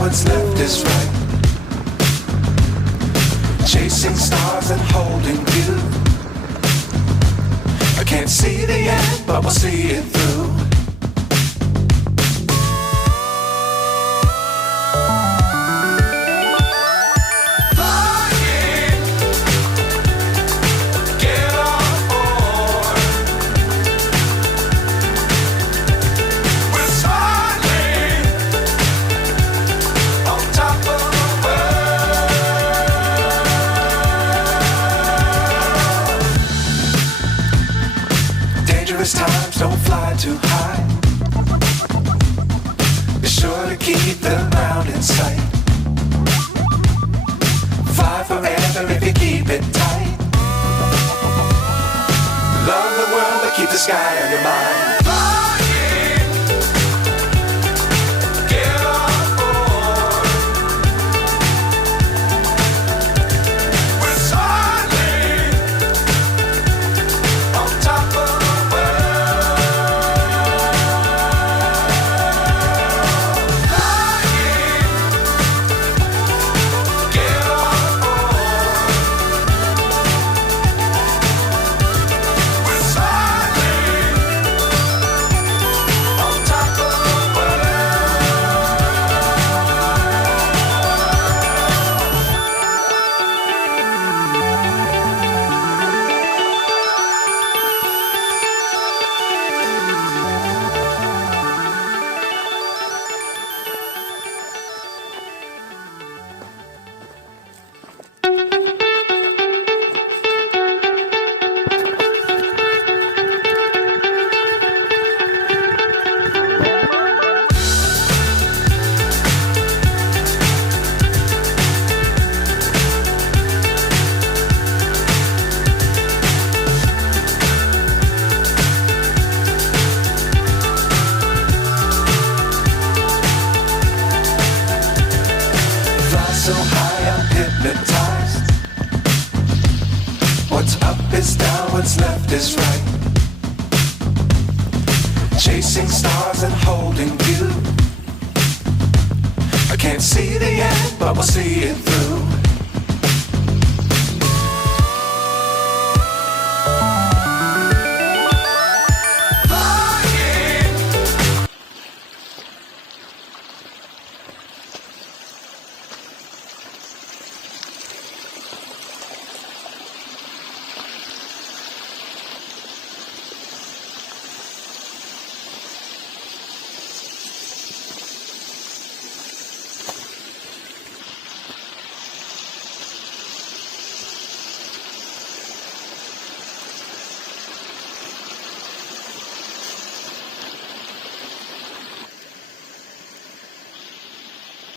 what's left is right. Chasing stars and holding you. I can't see the end, but we'll see it through. Times don't fly too high. Be sure to keep the ground in sight. Fly forever if you keep it tight. Love the world but keep the sky on your mind. So high I'm hypnotized. What's up is down, what's left is right. Chasing stars and holding you. I can't see the end, but we'll see it through.